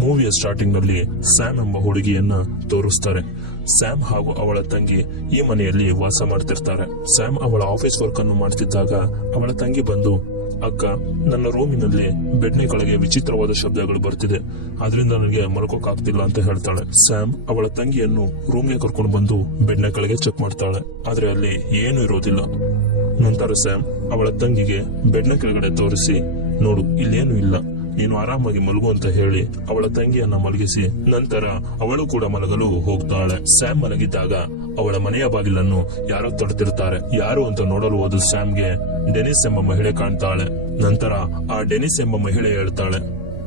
ಮೂವಿಯ starting ನಲ್ಲಿ Sam ಎಂಬ ಹುಡುಗಿಯನ್ನ ತೋರಿಸ್ತಾರೆ. ಸ್ಯಾಮ್ ಹಾಗೂ ಅವಳ ತಂಗಿ ಈ ಮನೆಯಲ್ಲಿ ವಾಸ ಮಾಡ್ತಿರ್ತಾರೆ. ಸ್ಯಾಮ್ ಅವಳ ಆಫೀಸ್ ವರ್ಕ್ ಅನ್ನು ಮಾಡ್ತಿದ್ದಾಗ ಅವಳ ತಂಗಿ ಬಂದು, ಅಕ್ಕ, ನನ್ನ ರೂಮಿನಲ್ಲಿ ಬೆಡ್ನ ಕೆಳಗೆ ವಿಚಿತ್ರವಾದ ಶಬ್ದಗಳು ಬರ್ತಿದೆ, ಅದರಿಂದ ನನಗೆ ಮಲ್ಕೋಕಾಗ್ತಿಲ್ಲ ಅಂತ ಹೇಳ್ತಾಳೆ. ಸ್ಯಾಮ್ ಅವಳ ತಂಗಿಯನ್ನು ರೂಮ್ಗೆ ಕರ್ಕೊಂಡು ಬಂದು ಬೆಡ್ನ ಕೆಳಗೆ ಚೆಕ್ ಮಾಡ್ತಾಳೆ, ಆದ್ರೆ ಅಲ್ಲಿ ಏನು ಇರೋದಿಲ್ಲ. ನಂತರ ಸ್ಯಾಮ್ ಅವಳ ತಂಗಿಗೆ ಬೆಡ್ನ ಕೆಳಗಡೆ ತೋರಿಸಿ, ನೋಡು, ಇಲ್ಲೇನು ಇಲ್ಲ, ನೀನು ಆರಾಮಾಗಿ ಮಲಗು ಅಂತ ಹೇಳಿ ಅವಳ ತಂಗಿಯನ್ನ ಮಲಗಿಸಿ ನಂತರ ಅವಳು ಕೂಡ ಮಲಗಲು ಹೋಗ್ತಾಳೆ. ಸ್ಯಾಮ್ ಮಲಗಿದ್ದಾಗ ಅವಳ ಮನೆಯ ಬಾಗಿಲನ್ನು ಯಾರೋ ತಡ್ತಿರ್ತಾರೆ. ಯಾರು ಅಂತ ನೋಡಲು ಹೋದ ಸ್ಯಾಮ್ಗೆ ಡೆನಿಸ್ ಎಂಬ ಮಹಿಳೆ ಕಾಣ್ತಾಳೆ. ನಂತರ ಆ ಡೆನಿಸ್ ಎಂಬ ಮಹಿಳೆ ಹೇಳ್ತಾಳೆ,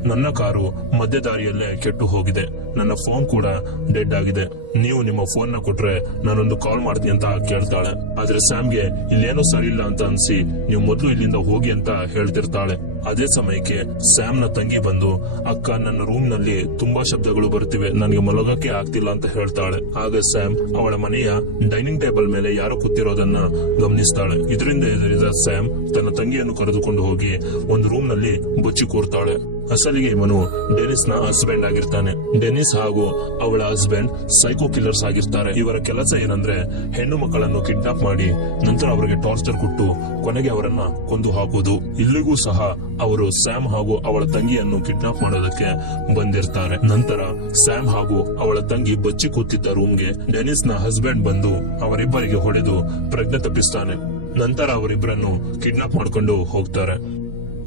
ನನ್ನ ಕಾರು ಮಧ್ಯ ದಾರಿಯಲ್ಲೇ ಕೆಟ್ಟು ಹೋಗಿದೆ, ನನ್ನ ಫೋನ್ ಕೂಡ ಡೆಡ್ ಆಗಿದೆ, ನೀವು ನಿಮ್ಮ ಫೋನ್ ನ ಕೊಟ್ರೆ ನಾನೊಂದು ಕಾಲ್ ಮಾಡ್ತೀನಿ ಅಂತ ಕೇಳ್ತಾಳೆ. ಆದ್ರೆ ಸ್ಯಾಮ್ಗೆ ಇಲ್ಲೇನೋ ಸರಿ ಇಲ್ಲ ಅಂತ ಅನ್ಸಿ, ನೀವು ಮೊದಲು ಇಲ್ಲಿಂದ ಹೋಗಿ ಅಂತ ಹೇಳ್ತಿರ್ತಾಳೆ. ಅದೇ ಸಮಯಕ್ಕೆ ಸ್ಯಾಮ್ ನ ತಂಗಿ ಬಂದು, ಅಕ್ಕ, ನನ್ನ ರೂಮ್ ನಲ್ಲಿ ತುಂಬಾ ಶಬ್ದಗಳು ಬರ್ತಿವೆ, ನನಗೆ ಮಲಗಕ್ಕೆ ಆಗ್ತಿಲ್ಲ ಅಂತ ಹೇಳ್ತಾಳೆ. ಆಗ ಸ್ಯಾಮ್ ಅವಳ ಮನೆಯ ಡೈನಿಂಗ್ ಟೇಬಲ್ ಮೇಲೆ ಯಾರೋ ಕೂತಿರೋದನ್ನ ಗಮನಿಸ್ತಾಳೆ. ಇದರಿಂದ ಎದುರಿದ ಸ್ಯಾಮ್ ತನ್ನ ತಂಗಿಯನ್ನು ಕರೆದುಕೊಂಡು ಹೋಗಿ ಒಂದು ರೂಮ್ ನಲ್ಲಿ ಬಚ್ಚಿ ಕೂರ್ತಾಳೆ. ಅಸಲಿಗೆ ಇವನು ಡೆನಿಸ್ ನ ಹಸ್ಬೆಂಡ್ ಆಗಿರ್ತಾನೆ. ಡೆನಿಸ್ ಹಾಗೂ ಅವಳ ಹಸ್ಬೆಂಡ್ ಸೈಕೋ ಕಿಲ್ಲರ್ಸ್ ಆಗಿರ್ತಾರೆ. ಇವರ ಕೆಲಸ ಏನಂದ್ರೆ ಹೆಣ್ಣು ಮಕ್ಕಳನ್ನು ಕಿಡ್ನಾಪ್ ಮಾಡಿ ನಂತರ ಅವರಿಗೆ ಟಾರ್ಚರ್ ಕೊಟ್ಟು ಕೊನೆಗೆ ಅವರನ್ನ ಕೊಂದು ಹಾಕುವುದು. ಇಲ್ಲಿಗೂ ಸಹ ಅವರು ಸ್ಯಾಮ್ ಹಾಗೂ ಅವಳ ತಂಗಿಯನ್ನು ಕಿಡ್ನಾಪ್ ಮಾಡೋದಕ್ಕೆ ಬಂದಿರ್ತಾರೆ. ನಂತರ ಸ್ಯಾಮ್ ಹಾಗೂ ಅವಳ ತಂಗಿ ಬಚ್ಚಿ ಕೂತಿದ್ದ ರೂಮ್ಗೆ ಡೆನಿಸ್ ನ ಹಸ್ಬೆಂಡ್ ಬಂದು ಅವರಿಬ್ಬರಿಗೆ ಹೊಡೆದು ಪ್ರಜ್ಞೆ ತಪ್ಪಿಸ್ತಾನೆ. ನಂತರ ಅವರಿಬ್ಬರನ್ನು ಕಿಡ್ನಾಪ್ ಮಾಡ್ಕೊಂಡು ಹೋಗ್ತಾರೆ.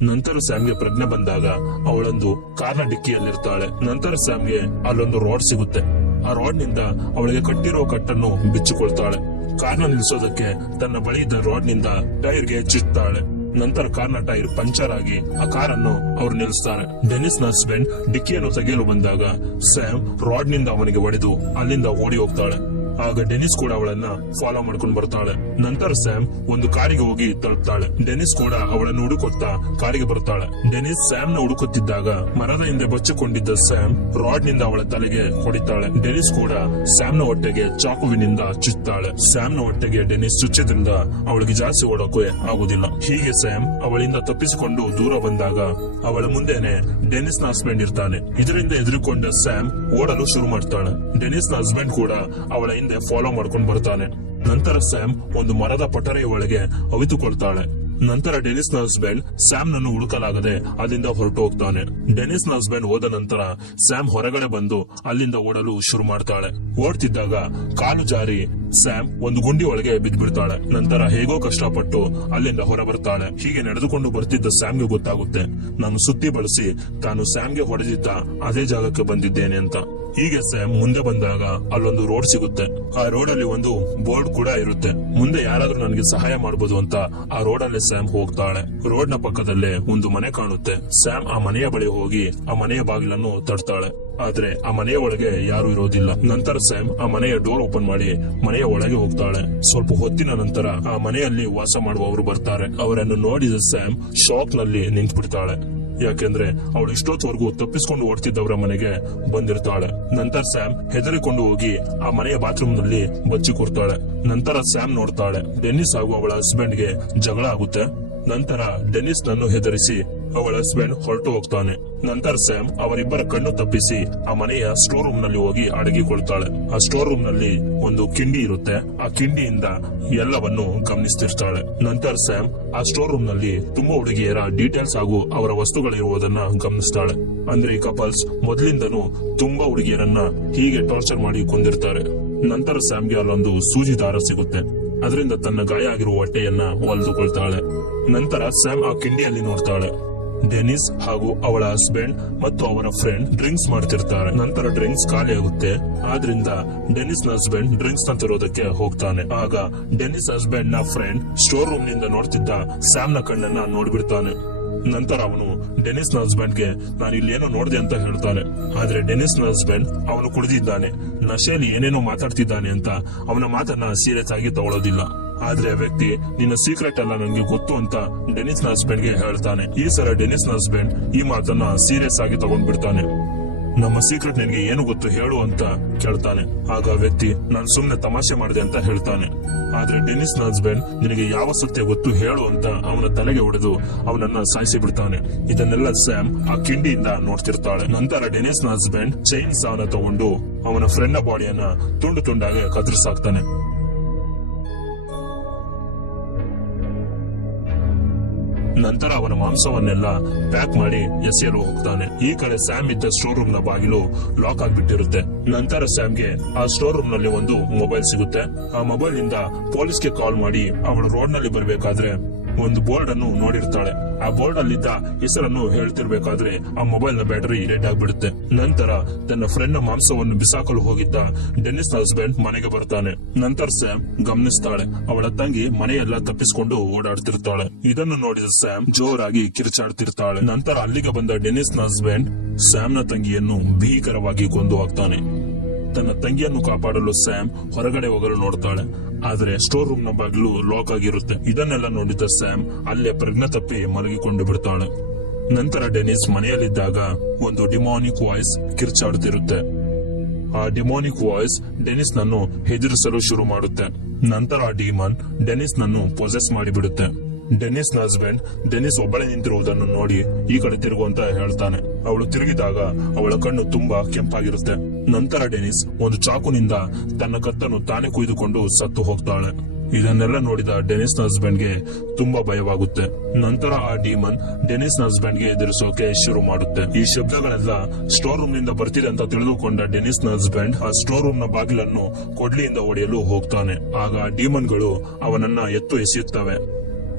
ನಂತರ ಸ್ಯಾಮ್ಗೆ ಪ್ರಜ್ಞೆ ಬಂದಾಗ ಅವಳೊಂದು ಕಾರ್ನ ಡಿಕ್ಕಿಯಲ್ಲಿರ್ತಾಳೆ. ನಂತರ ಸ್ಯಾಮ್ಗೆ ಅಲ್ಲೊಂದು ರಾಡ್ ಸಿಗುತ್ತೆ. ಆ ರಾಡ್ ನಿಂದ ಅವಳಿಗೆ ಕಟ್ಟಿರೋ ಕಟ್ಟನ್ನು ಬಿಚ್ಚಿಕೊಳ್ತಾಳೆ. ಕಾರ್ನ ನಿಲ್ಸೋದಕ್ಕೆ ತನ್ನ ಬಳಿ ಇದ್ದ ರಾಡ್ ನಿಂದ ಟೈರ್ಗೆ ಚುಚ್ತಾಳೆ. ನಂತರ ಕಾರ್ನ ಟೈರ್ ಪಂಚರ್ ಆಗಿ ಆ ಕಾರನ್ನು ಅವರು ನಿಲ್ಲಿಸ್ತಾರೆ. ಡೆನಿಸ್ ನ ಹಸ್ಬೆಂಡ್ ಡಿಕ್ಕಿಯನ್ನು ತೆಗೆಯಲು ಬಂದಾಗ ಸ್ಯಾಮ್ ರಾಡ್ ನಿಂದ ಅವನಿಗೆ ಹೊಡೆದು ಅಲ್ಲಿಂದ ಓಡಿ ಹೋಗ್ತಾಳೆ. ಆಗ ಡೆನಿಸ್ ಕೂಡ ಅವಳನ್ನ ಫಾಲೋ ಮಾಡ್ಕೊಂಡು ಬರ್ತಾಳೆ. ನಂತರ ಸ್ಯಾಮ್ ಒಂದು ಕಾರಿಗೆ ಹೋಗಿ ತಲುಪ್ತಾಳೆ. ಡೆನಿಸ್ ಕೂಡ ಅವಳನ್ನು ಹುಡುಕೊತ್ತಾ ಕಾರಿಗೆ ಬರ್ತಾಳೆ. ಡೆನಿಸ್ ಸ್ಯಾಮ್ ನ ಹುಡುಕುತ್ತಿದ್ದಾಗ ಮರದ ಹಿಂದೆ ಬಚ್ಚಿಕೊಂಡಿದ್ದ ಸ್ಯಾಮ್ ರಾಡ್ ನಿಂದ ಅವಳ ತಲೆಗೆ ಹೊಡಿತಾಳೆ. ಡೆನಿಸ್ ಕೂಡ ಸ್ಯಾಮ್ ನ ಹೊಟ್ಟೆಗೆ ಚಾಕುವಿನಿಂದ ಚುಚ್ತಾಳೆ. ಸ್ಯಾಮ್ ನ ಹೊಟ್ಟೆಗೆ ಡೆನಿಸ್ ಚುಚ್ಚಿದ್ರಿಂದ ಅವಳಿಗೆ ಜಾಸ್ತಿ ಓಡೋಕೆ ಆಗುದಿಲ್ಲ. ಹೀಗೆ ಸ್ಯಾಮ್ ಅವಳಿಂದ ತಪ್ಪಿಸಿಕೊಂಡು ದೂರ ಬಂದಾಗ ಅವಳ ಮುಂದೆನೆ ಡೆನಿಸ್ ನ ಹಸ್ಬೆಂಡ್ ಇರ್ತಾನೆ. ಇದರಿಂದ ಎದುರುಕೊಂಡ ಸ್ಯಾಮ್ ಓಡಲು ಶುರು ಮಾಡ್ತಾಳೆ. ಡೆನಿಸ್ ನ ಹಸ್ಬೆಂಡ್ ಕೂಡ ಅವಳ ಹಿಂದೆ ಫಾಲೋ ಮಾಡ್ಕೊಂಡು ಬರ್ತಾನೆ. ನಂತರ ಸ್ಯಾಮ್ ಒಂದು ಮರದ ಪಟರೆಯ ಒಳಗೆ ಅವಿತುಕೊಳ್ತಾಳೆ. ನಂತರ ಡೆನಿಸ್ ನ ಹಸ್ಬೆಂಡ್ ಸ್ಯಾಮ್ ನನ್ನು ಹುಡುಕಲಾಗದೆ ಅಲ್ಲಿಂದ ಹೊರಟು ಹೋಗ್ತಾನೆ. ಡೆನಿಸ್ ನ ಹಸ್ಬೆಂಡ್ ಹೋದ ನಂತರ ಸ್ಯಾಮ್ ಹೊರಗಡೆ ಬಂದು ಅಲ್ಲಿಂದ ಓಡಲು ಶುರು ಮಾಡ್ತಾಳೆ. ಓಡ್ತಿದ್ದಾಗ ಕಾಲು ಜಾರಿ ಸ್ಯಾಮ್ ಒಂದು ಗುಂಡಿ ಒಳಗೆ ಬಿದ್ದ್ಬಿಡ್ತಾಳೆ. ನಂತರ ಹೇಗೋ ಕಷ್ಟಪಟ್ಟು ಅಲ್ಲಿಂದ ಹೊರ ಬರ್ತಾಳೆ. ಹೀಗೆ ನಡೆದುಕೊಂಡು ಬರ್ತಿದ್ದ ಸ್ಯಾಮ್ಗೆ ಗೊತ್ತಾಗುತ್ತೆ, ನಾನು ಸುತ್ತಿ ಬಳಸಿ ತಾನು ಸ್ಯಾಮ್ಗೆ ಹೊಡೆದಿದ್ದ ಅದೇ ಜಾಗಕ್ಕೆ ಬಂದಿದ್ದೇನೆ ಅಂತ. ಹೀಗೆ ಸ್ಯಾಮ್ ಮುಂದೆ ಬಂದಾಗ ಅಲ್ಲೊಂದು ರೋಡ್ ಸಿಗುತ್ತೆ. ಆ ರೋಡ್ ಅಲ್ಲಿ ಒಂದು ಬೋರ್ಡ್ ಕೂಡ ಇರುತ್ತೆ. ಮುಂದೆ ಯಾರಾದ್ರೂ ನನಗೆ ಸಹಾಯ ಮಾಡಬಹುದು ಅಂತ ಆ ರೋಡ್ ಅಲ್ಲಿ ಸ್ಯಾಮ್ ಹೋಗ್ತಾಳೆ. ರೋಡ್ ನ ಪಕ್ಕದಲ್ಲೇ ಒಂದು ಮನೆ ಕಾಣುತ್ತೆ. ಸ್ಯಾಮ್ ಆ ಮನೆಯ ಬಳಿ ಹೋಗಿ ಆ ಮನೆಯ ಬಾಗಿಲನ್ನು ತಟ್ತಾಳೆ. ಆದ್ರೆ ಆ ಮನೆಯ ಒಳಗೆ ಯಾರು ಇರೋದಿಲ್ಲ. ನಂತರ ಸ್ಯಾಮ್ ಆ ಮನೆಯ ಡೋರ್ ಓಪನ್ ಮಾಡಿ ಮನೆಯ ಒಳಗೆ ಹೋಗ್ತಾಳೆ. ಸ್ವಲ್ಪ ಹೊತ್ತಿನ ನಂತರ ಆ ಮನೆಯಲ್ಲಿ ವಾಸ ಮಾಡುವವರು ಬರ್ತಾರೆ. ಅವರನ್ನು ನೋಡಿದ ಸ್ಯಾಮ್ ಶಾಕ್ ನಲ್ಲಿ ನಿಂತು ಬಿಡ್ತಾಳೆ. ಯಾಕೆಂದ್ರೆ ಅವಳು ಇಷ್ಟೊತ್ತವರೆಗೂ ತಪ್ಪಿಸ್ಕೊಂಡು ಓಡ್ತಿದ್ದವರ ಮನೆಗೆ ಬಂದಿರ್ತಾಳೆ. ನಂತರ ಸ್ಯಾಮ್ ಹೆದರಿಕೊಂಡು ಹೋಗಿ ಆ ಮನೆಯ ಬಾತ್ರೂಮ್ ನಲ್ಲಿ ಬಚ್ಚಿ ಕೂರ್ತಾಳೆ. ನಂತರ ಸ್ಯಾಮ್ ನೋಡ್ತಾಳೆ ಡೆನಿಸ್ ಹಾಗೂ ಅವಳ ಹಸ್ಬೆಂಡ್ ಗೆ ಜಗಳ ಆಗುತ್ತೆ. ನಂತರ ಡೆನಿಸ್ ನನ್ನು ಹೆದರಿಸಿ ಅವಳ ಹಸ್ಬೆಂಡ್ ಹೊರಟು ಹೋಗ್ತಾನೆ. ನಂತರ ಸ್ಯಾಮ್ ಅವರಿಬ್ಬರ ಕಣ್ಣು ತಪ್ಪಿಸಿ ಆ ಮನೆಯ ಸ್ಟೋರ್ ರೂಮ್ ನಲ್ಲಿ ಹೋಗಿ ಅಡಗಿಕೊಳ್ತಾಳೆ. ಆ ಸ್ಟೋರ್ ರೂಮ್ ನಲ್ಲಿ ಒಂದು ಕಿಂಡಿ ಇರುತ್ತೆ. ಆ ಕಿಂಡಿಯಿಂದ ಎಲ್ಲವನ್ನು ಗಮನಿಸ್ತಿರ್ತಾಳೆ. ನಂತರ ಸ್ಯಾಮ್ ಆ ಸ್ಟೋರ್ ರೂಮ್ ನಲ್ಲಿ ತುಂಬಾ ಹುಡುಗಿಯರ ಡೀಟೇಲ್ಸ್ ಹಾಗೂ ಅವರ ವಸ್ತುಗಳಿರುವುದನ್ನ ಗಮನಿಸ್ತಾಳೆ. ಅಂದ್ರೆ ಈ ಕಪಲ್ಸ್ ಮೊದಲಿಂದನೂ ತುಂಬಾ ಹುಡುಗಿಯರನ್ನ ಹೀಗೆ ಟಾರ್ಚರ್ ಮಾಡಿ ಕೊಂದಿರ್ತಾರೆ. ನಂತರ ಸ್ಯಾಮ್ಗೆ ಅಲ್ಲೊಂದು ಸೂಜಿ ದಾರ ಸಿಗುತ್ತೆ. ಅದರಿಂದ ತನ್ನ ಗಾಯ ಆಗಿರುವ ಹೊಟ್ಟೆಯನ್ನ ಹೊಲಿದುಕೊಳ್ತಾಳೆ. ನಂತರ ಸ್ಯಾಮ್ ಆ ಕಿಂಡಿಯಲ್ಲಿ ನೋಡ್ತಾಳೆ ಡೆನಿಸ್ ಹಾಗೂ ಅವಳ ಹಸ್ಬೆಂಡ್ ಮತ್ತು ಅವರ ಫ್ರೆಂಡ್ ಡ್ರಿಂಕ್ಸ್ ಮಾಡ್ತಿರ್ತಾರೆ. ನಂತರ ಡ್ರಿಂಕ್ಸ್ ಖಾಲಿ ಆಗುತ್ತೆ. ಆದ್ರಿಂದ ಡೆನಿಸ್ ನ ಹಸ್ಬೆಂಡ್ ಡ್ರಿಂಕ್ಸ್ ನ ತರೋದಕ್ಕೆ ಹೋಗ್ತಾನೆ. ಆಗ ಡೆನಿಸ್ ಹಸ್ಬೆಂಡ್ ನ ಫ್ರೆಂಡ್ ಸ್ಟೋರ್ ರೂಮ್ ನಿಂದ ನೋಡ್ತಿದ್ದ ಸ್ಯಾಮ್ ನ ಕಣ್ಣನ್ನ ನೋಡ್ಬಿಡ್ತಾನೆ. ನಂತರ ಅವನು ಡೆನಿಸ್ ನ ಹಸ್ಬೆಂಡ್ ಗೆ ನಾನು ಇಲ್ಲೇನೋ ನೋಡಿದೆ ಅಂತ ಹೇಳ್ತಾನೆ. ಆದ್ರೆ ಡೆನಿಸ್ ನ ಹಸ್ಬೆಂಡ್ ಅವನು ಕುಡಿದಿದ್ದಾನೆ, ನಶೆಯಲ್ಲಿ ಏನೇನೋ ಮಾತಾಡ್ತಿದ್ದಾನೆ ಅಂತ ಅವನ ಮಾತನ್ನ ಸೀರಿಯಸ್ ಆಗಿ ತಗೊಳ್ಳೋದಿಲ್ಲ. ಆದ್ರೆ ಆ ವ್ಯಕ್ತಿ ನಿನ್ನ ಸೀಕ್ರೆಟ್ ಎಲ್ಲ ನನಗೆ ಗೊತ್ತು ಅಂತ ಡೆನಿಸ್ ನ ಹಸ್ಬೆಂಡ್ ಗೆ ಹೇಳ್ತಾನೆ. ಈ ಸಲ ಡೆನಿಸ್ ನ ಹಸ್ಬೆಂಡ್ ಈ ಮಾತನ್ನ ಸೀರಿಯಸ್ ಆಗಿ ತಗೊಂಡ್ಬಿಡ್ತಾನೆ. ನಮ್ಮ ಸೀಕ್ರೆಟ್ ನಿನಗೆ ಏನು ಗೊತ್ತು ಹೇಳು ಅಂತ ಕೇಳ್ತಾನೆ. ಆಗ ಆ ವ್ಯಕ್ತಿ ನಾನು ಸುಮ್ನೆ ತಮಾಷೆ ಮಾಡಿದೆ ಅಂತ ಹೇಳ್ತಾನೆ. ಆದ್ರೆ ಡೆನಿಸ್ ನ ಹಸ್ಬೆಂಡ್ ನಿನಗೆ ಯಾವ ಸತ್ಯ ಗೊತ್ತು ಹೇಳು ಅಂತ ಅವನ ತಲೆಗೆ ಹೊಡೆದು ಅವನನ್ನ ಸಾಯಿಸಿ ಬಿಡ್ತಾನೆ. ಇದನ್ನೆಲ್ಲ ಸ್ಯಾಮ್ ಆ ಕಿಂಡಿಯಿಂದ ನೋಡ್ತಿರ್ತಾಳೆ. ನಂತರ ಡೆನಿಸ್ ನ ಹಸ್ಬೆಂಡ್ ಚೈನ್ ಸಾವನ್ನ ತಗೊಂಡು ಅವನ ಫ್ರೆಂಡ್ ಬಾಡಿಯನ್ನ ತುಂಡು ತುಂಡಾಗಿ ಕತ್ತರಿಸಾಕ್ತಾನೆ. ನಂತರ ಅವನ ಮಾಂಸವನ್ನೆಲ್ಲ ಪ್ಯಾಕ್ ಮಾಡಿ ಎಸೆಯಲು ಹೋಗ್ತಾನೆ. ಈ ಕಡೆ ಸ್ಯಾಮ್ ಇದ್ದ ಸ್ಟೋರ್ ರೂಮ್ ನ ಬಾಗಿಲು ಲಾಕ್ ಆಗ್ಬಿಟ್ಟಿರುತ್ತೆ. ನಂತರ ಸ್ಯಾಮ್ಗೆ ಆ ಸ್ಟೋರ್ ರೂಮ್ ನಲ್ಲಿ ಒಂದು ಮೊಬೈಲ್ ಸಿಗುತ್ತೆ. ಆ ಮೊಬೈಲ್ ಇಂದ ಪೊಲೀಸ್ಗೆ ಕಾಲ್ ಮಾಡಿ ಅವಳು ರೋಡ್ ನಲ್ಲಿ ಬರ್ಬೇಕಾದ್ರೆ ಒಂದು ಬೋರ್ಡ್ ಅನ್ನು ನೋಡಿರ್ತಾಳೆ. ಆ ಬೋರ್ಡ್ ಅಲ್ಲಿದ್ದ ಹೆಸರನ್ನು ಹೇಳ್ತಿರ್ಬೇಕಾದ್ರೆ ಆ ಮೊಬೈಲ್ ನ ಬ್ಯಾಟರಿ ಡೆಡ್ ಆಗ್ಬಿಡುತ್ತೆ. ನಂತರ ತನ್ನ ಫ್ರೆಂಡ್ ನ ಮಾಂಸವನ್ನು ಬಿಸಾಕಲು ಹೋಗಿದ್ದ ಡೆನಿಸ್ ನ ಹಸ್ಬೆಂಡ್ ಮನೆಗೆ ಬರ್ತಾನೆ. ನಂತರ ಸ್ಯಾಮ್ ಗಮನಿಸ್ತಾಳೆ, ಅವಳ ತಂಗಿ ಮನೆಯೆಲ್ಲ ತಪ್ಪಿಸಿಕೊಂಡು ಓಡಾಡ್ತಿರ್ತಾಳೆ. ಇದನ್ನು ನೋಡಿದ ಸ್ಯಾಮ್ ಜೋರಾಗಿ ಕಿರ್ಚಾಡ್ತಿರ್ತಾಳೆ. ನಂತರ ಅಲ್ಲಿಗೆ ಬಂದ ಡೆನಿಸ್ ನ ಹಸ್ಬೆಂಡ್ ಸ್ಯಾಮ್ ನ ತಂಗಿಯನ್ನು ಭೀಕರವಾಗಿ ಕೊಂದು ಹಾಕ್ತಾನೆ. ತನ್ನ ತಂಗಿಯನ್ನು ಕಾಪಾಡಲು ಸ್ಯಾಮ್ ಹೊರಗಡೆ ಹೋಗಲು ನೋಡ್ತಾಳೆ. ಆದ್ರೆ ಸ್ಟೋರ್ ರೂಮ್ ನ ಬಾಗಿಲು ಲಾಕ್ ಆಗಿರುತ್ತೆ. ಇದನ್ನೆಲ್ಲ ನೋಡಿದ ಸ್ಯಾಮ್ ಅಲ್ಲೇ ಪ್ರಜ್ಞೆ ತಪ್ಪಿ ಮಲಗಿಕೊಂಡು ಬಿಡ್ತಾಳೆ. ನಂತರ ಡೆನಿಸ್ ಮನೆಯಲ್ಲಿದ್ದಾಗ ಒಂದು ಡಿಮಾನಿಕ್ ವಾಯ್ಸ್ ಕಿರ್ಚಾಡುತ್ತಿರುತ್ತೆ. ಆ ಡಿಮಾನಿಕ್ ವಾಯ್ಸ್ ಡೆನಿಸ್ ನನ್ನು ಹೆದರಿಸಲು ಶುರು ಮಾಡುತ್ತೆ. ನಂತರ ಆ ಡಿಮಾನ್ ಡೆನಿಸ್ ನನ್ನು ಪೊಸೆಸ್ ಮಾಡಿಬಿಡುತ್ತೆ. ಡೆನಿಸ್ ನ ಹಸ್ಬೆಂಡ್ ಡೆನಿಸ್ ಒಬ್ಬಳೆ ನಿಂತಿರುವುದನ್ನು ನೋಡಿ ಈ ಕಡೆ ತಿರುಗುವಂತ ಹೇಳ್ತಾನೆ. ಅವಳು ತಿರುಗಿದಾಗ ಅವಳ ಕಣ್ಣು ತುಂಬಾ ಕೆಂಪಾಗಿರುತ್ತೆ. ನಂತರ ಡೆನಿಸ್ ಒಂದು ಚಾಕುನಿಂದ ತನ್ನ ಕತ್ತನ್ನು ತಾನೇ ಕುಯ್ದುಕೊಂಡು ಸತ್ತು ಹೋಗ್ತಾಳೆ. ಇದನ್ನೆಲ್ಲ ನೋಡಿದ ಡೆನಿಸ್ ನ ಹಸ್ಬೆಂಡ್ ಗೆ ತುಂಬಾ ಭಯವಾಗುತ್ತೆ. ನಂತರ ಆ ಡಿಮನ್ ಡೆನಿಸ್ ನ ಹಸ್ಬೆಂಡ್ ಗೆ ಎದುರಿಸೋಕೆ ಶುರು ಮಾಡುತ್ತೆ. ಈ ಶಬ್ದಗಳೆಲ್ಲ ಸ್ಟೋರ್ ರೂಮ್ ನಿಂದ ಬರ್ತಿದೆ ಅಂತ ತಿಳಿದುಕೊಂಡ ಡೆನಿಸ್ ನ ಹಸ್ಬೆಂಡ್ ಆ ಸ್ಟೋರ್ ರೂಮ್ ನ ಬಾಗಿಲನ್ನು ಕೊಡ್ಲಿಯಿಂದ ಹೊಡೆಯಲು ಹೋಗ್ತಾನೆ. ಆಗ ಡಿಮನ್ ಗಳು ಅವನನ್ನ ಎತ್ತು ಎಸೆಯುತ್ತವೆ.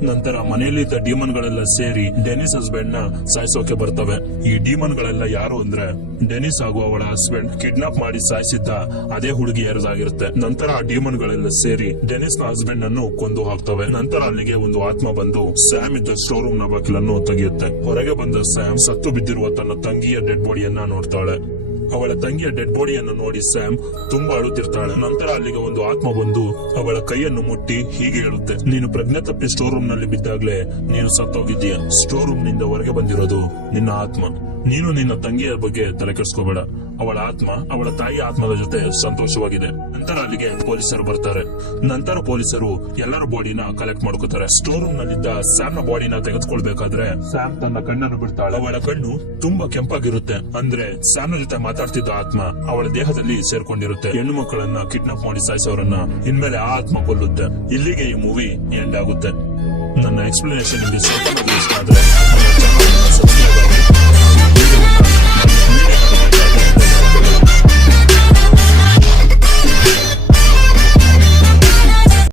ನಂತರ ಮನೆಯಲ್ಲಿದ್ದ ಡಿಮನ್ ಗಳೆಲ್ಲ ಸೇರಿ ಡೆನಿಸ್ ಹಸ್ಬೆಂಡ್ ನ ಸಾಯಿಸೋಕೆ ಬರ್ತವೆ. ಈ ಡಿಮನ್ ಗಳೆಲ್ಲ ಯಾರು ಅಂದ್ರೆ ಡೆನಿಸ್ ಹಾಗೂ ಅವಳ ಹಸ್ಬೆಂಡ್ ಕಿಡ್ನಾಪ್ ಮಾಡಿ ಸಾಯಿಸಿದ್ದ ಅದೇ ಹುಡುಗಿಯರದಾಗಿರುತ್ತೆ. ನಂತರ ಆ ಡಿಮನ್ ಗಳೆಲ್ಲ ಸೇರಿ ಡೆನಿಸ್ ನ ಹಸ್ಬೆಂಡ್ ಅನ್ನು ಕೊಂದು ಹಾಕ್ತವೆ. ನಂತರ ಅಲ್ಲಿಗೆ ಒಂದು ಆತ್ಮ ಬಂದು ಸ್ಯಾಮ್ ಇದ್ದ ಸ್ಟೋರ್ ರೂಮ್ ನ ಬಾಗಿಲನ್ನು ತೆಗೆಯುತ್ತೆ. ಹೊರಗೆ ಬಂದ ಸ್ಯಾಮ್ ಸತ್ತು ಬಿದ್ದಿರುವ ತನ್ನ ತಂಗಿಯ ಡೆಡ್ ಬಾಡಿಯನ್ನ ನೋಡ್ತಾಳೆ. ಅವಳ ತಂಗಿಯ ಡೆಡ್ ಬಾಡಿಯನ್ನು ನೋಡಿ ಸ್ಯಾಮ್ ತುಂಬಾ ಅಳುತ್ತಿರ್ತಾಳೆ. ನಂತರ ಅಲ್ಲಿಗೆ ಒಂದು ಆತ್ಮ ಬಂದು ಅವಳ ಕೈಯನ್ನು ಮುಟ್ಟಿ ಹೀಗೆ ಹೇಳುತ್ತೆ, ನೀನು ಪ್ರಜ್ಞೆ ತಪ್ಪಿ ಸ್ಟೋರ್ ರೂಮ್ ನಲ್ಲಿ ಬಿದ್ದಾಗ್ಲೇ ನೀನು ಸತ್ತೋಗಿದ್ದೀಯ. ಸ್ಟೋರ್ ರೂಮ್ ನಿಂದ ಹೊರಗೆ ಬಂದಿರೋದು ನಿನ್ನ ಆತ್ಮ. ನೀನು ನಿನ್ನ ತಂಗಿಯ ಬಗ್ಗೆ ತಲೆ ಕೆಡಿಸ್ಕೋಬೇಡ. ಅವಳ ಆತ್ಮ ಅವಳ ತಾಯಿಯ ಆತ್ಮದ ಜೊತೆ ಸಂತೋಷವಾಗಿದೆ. ನಂತರ ಅಲ್ಲಿಗೆ ಪೊಲೀಸರು ಬರ್ತಾರೆ. ನಂತರ ಪೊಲೀಸರು ಎಲ್ಲರ ಬಾಡಿನ ಕಲೆಕ್ಟ್ ಮಾಡ್ಕೋತಾರೆ. ಸ್ಟೋರ್ ರೂಮ್ ನಲ್ಲಿದ್ದ ಸ್ಯಾಮ್ ನ ಬಾಡಿನ ತೆಗೆದುಕೊಳ್ಬೇಕಾದ್ರೆ ಸ್ಯಾಮ್ ತನ್ನ ಕಣ್ಣನ್ನು ಬಿಡ್ತಾಳೆ. ಅವಳ ಕಣ್ಣು ತುಂಬಾ ಕೆಂಪಾಗಿರುತ್ತೆ. ಅಂದ್ರೆ ಸ್ಯಾಮ್ ನ ಜೊತೆ ಮಾತಾಡ್ತಿದ್ದ ಆತ್ಮ ಅವಳ ದೇಹದಲ್ಲಿ ಸೇರ್ಕೊಂಡಿರುತ್ತೆ. ಹೆಣ್ಣು ಮಕ್ಕಳನ್ನ ಕಿಡ್ನಾಪ್ ಮಾಡಿ ಸಾಯಿಸೋರನ್ನ ಇನ್ಮೇಲೆ ಆ ಆತ್ಮ ಕೊಲ್ಲುತ್ತೆ. ಇಲ್ಲಿಗೆ ಈ ಮೂವಿ ಎಂಡ್ ಆಗುತ್ತೆ. ನನ್ನ ಎಕ್ಸ್ಪ್ಲನೇಷನ್ ನಿಮಗೆ ಸ್ವಲ್ಪ ಇಷ್ಟ ಆದ್ರೆ ಸಬ್ಸ್ಕ್ರೈಬ್ ಆಗಿ.